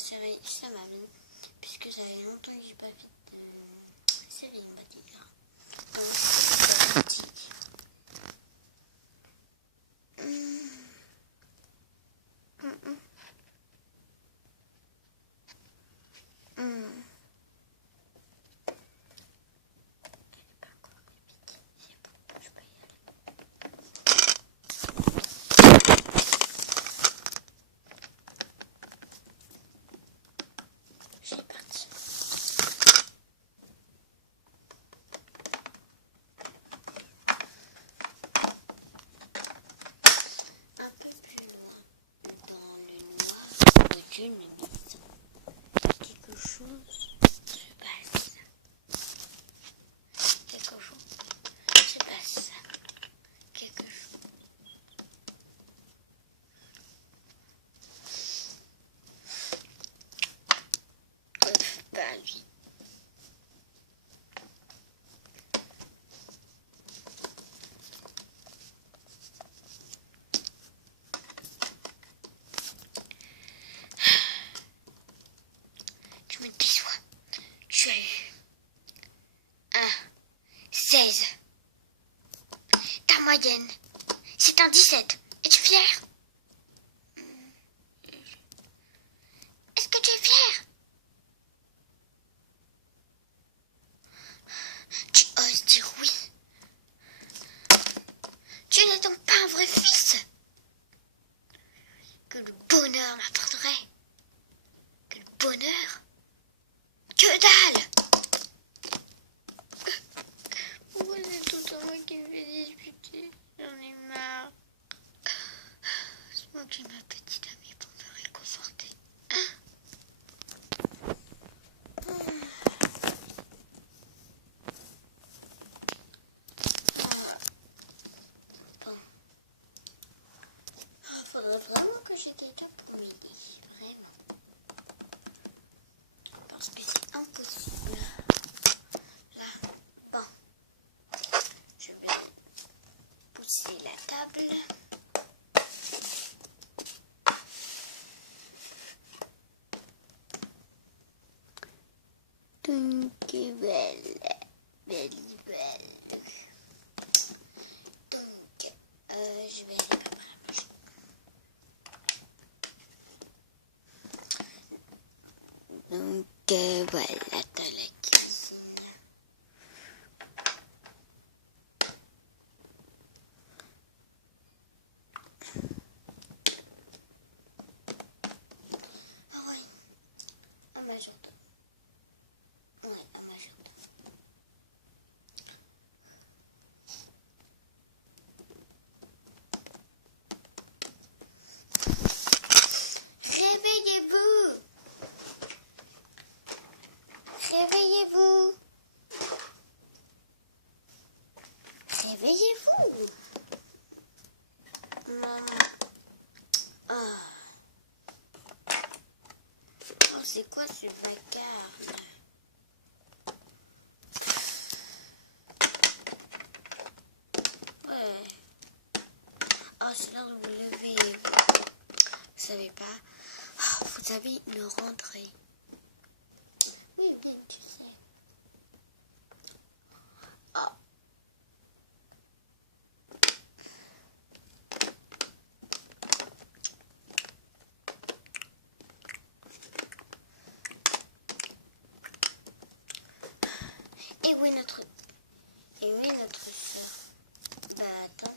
série Islamabad, puisque ça fait longtemps que j'ai pas fait de série, on va dire. Donc, c'est pratique. C'est parti. Un peu plus loin, dans le noir d'une maison, quelque chose se passe. Quelque chose se passe. Quelque chose. Pas lui. Tu me déçois. Tu as eu 16. Ta moyenne, c'est un 17. Es-tu fier? Est-ce que tu es fier? Tu oses dire oui. Tu n'es donc pas un vrai fils. Que le bonheur m'attendrait. Que le bonheur. Que dalle! Pourquoi c'est tout le temps moi qui me fais disputer? J'en ai marre. C'est moi qui ma petite amie pour me réconforter. Bon. Faudrait vraiment que j'ai quelqu'un pour m'aider. Vraiment. Parce que c'est impossible. Là. Bon. Je vais pousser la table. Donc, belle. Donc, je vais aller préparer à manger. Donc, voilà, dans la cuisine. Ah oui, un majordome. Oui, un majordome. Réveillez-vous! Réveillez-vous! Réveillez-vous! Maman. Oh, c'est quoi ce vacarme? Ouais. Oh, c'est l'heure de vous lever. Vous savez pas? Oh, vous avez une rentrée. Oui, bien, tu sais. Oh. Et où est notre soeur? Bah, attends.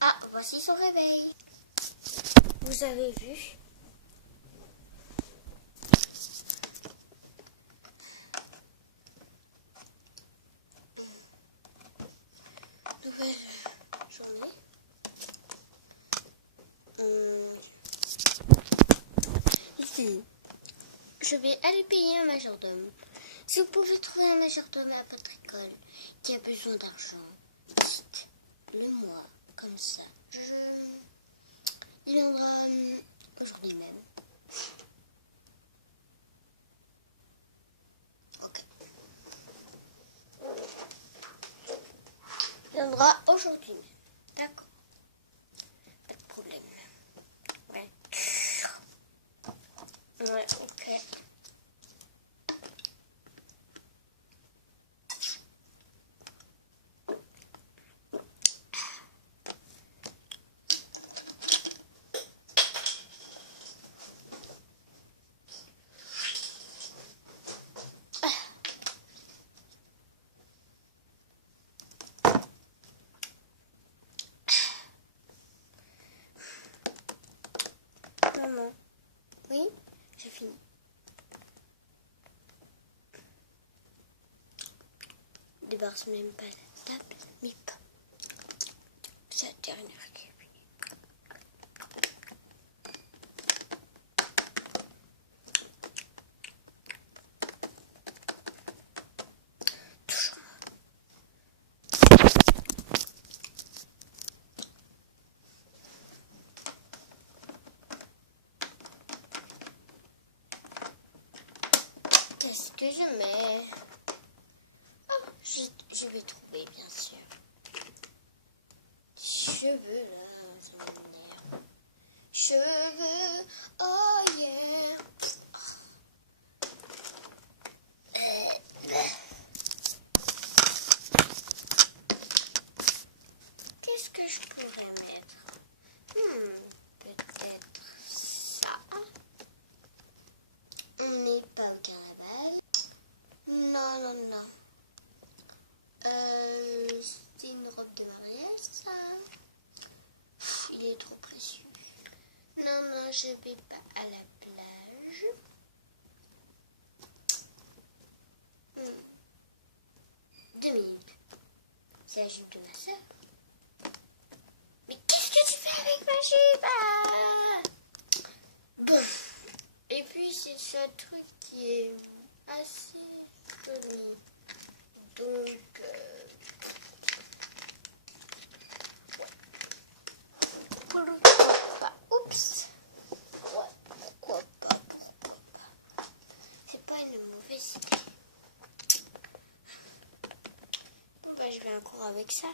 Ah, voici son réveil. Vous avez vu? Nouvelle journée. Ici, je vais aller payer un majordome. Si vous pouvez trouver un majordome à votre école qui a besoin d'argent, dites-le moi, comme ça. Il viendra aujourd'hui même. Ok. Il viendra aujourd'hui même. D'accord. Ouais, ok. Maman, oui, j'ai fini. Débarrasse même pas la table, mais pas. C'est la dernière qui est finie. Toujours. Qu'est-ce que je mets? Oh, je vais trouver, bien sûr. Cheveux, là, ça m'énerve. Cheveux, oh yeah. Qu'est-ce que je pourrais mettre? Peut-être ça. On n'est pas au carnaval. Non, non, non. C'est une robe de mariage, ça. Il est trop précieux. Non, non, je vais pas à la plage. 2 minutes. C'est la jupe de ma soeur. Mais qu'est-ce que tu fais avec ma jupe? Bon. Et puis, c'est ce truc qui est assez joli. Donc, pourquoi pas? Oups. Ouais, pourquoi pas? C'est pas une mauvaise idée. Bon, bah, je vais en cours avec ça.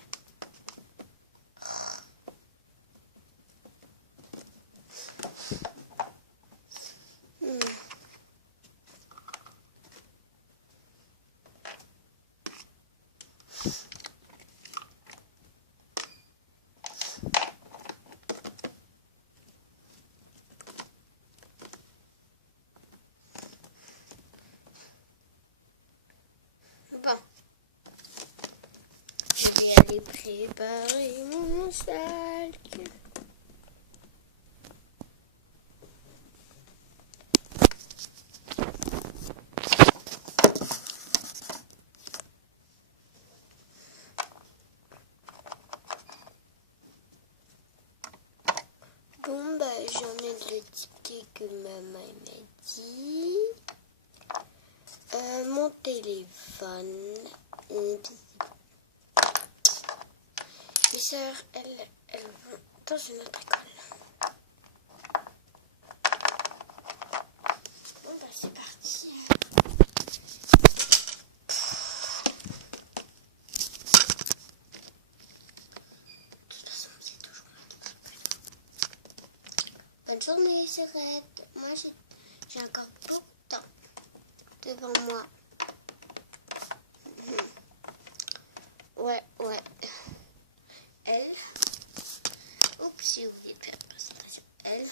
Bon, je vais aller préparer mon sac. Bon, bah, j'en ai le ticket que maman m'a dit. Mon téléphone. Mes soeurs, elles vont dans une autre école. Bon, bah, c'est parti. De toute façon, c'est toujours moi qui m'appelle. Bonne journée, Sérette. Moi, j'ai encore beaucoup de temps devant moi. Ouais. Elle. Oups, j'ai oublié de faire la présentation. Elle,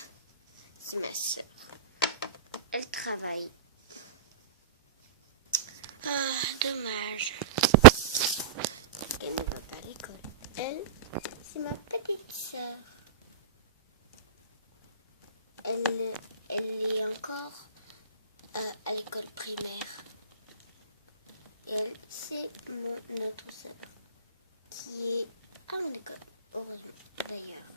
c'est ma soeur. Elle travaille. Ah, dommage. Elle ne va pas à l'école. Elle, c'est ma petite soeur. Elle est encore à l'école primaire. Elle, c'est notre soeur qui est à l'école, heureusement d'ailleurs.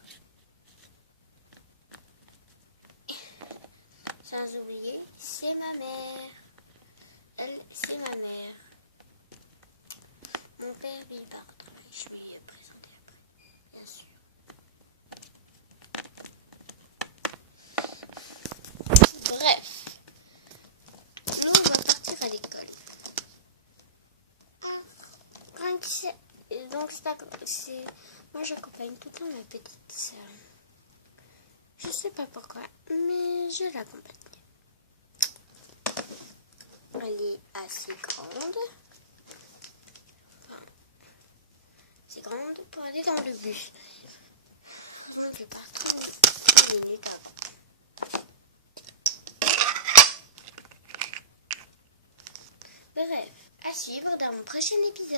Sans oublier, c'est ma mère. Elle, c'est ma mère. Mon père, il part au travail. Je vais lui présenter après, bien sûr. Bref, nous, on va partir à l'école. Donc, moi, j'accompagne tout le temps ma petite sœur. Je sais pas pourquoi, mais je l'accompagne. elle est assez grande. Enfin, c'est grande pour aller dans le bus. Moi, je pars 30 minutes avant. Bref, à suivre dans mon prochain épisode.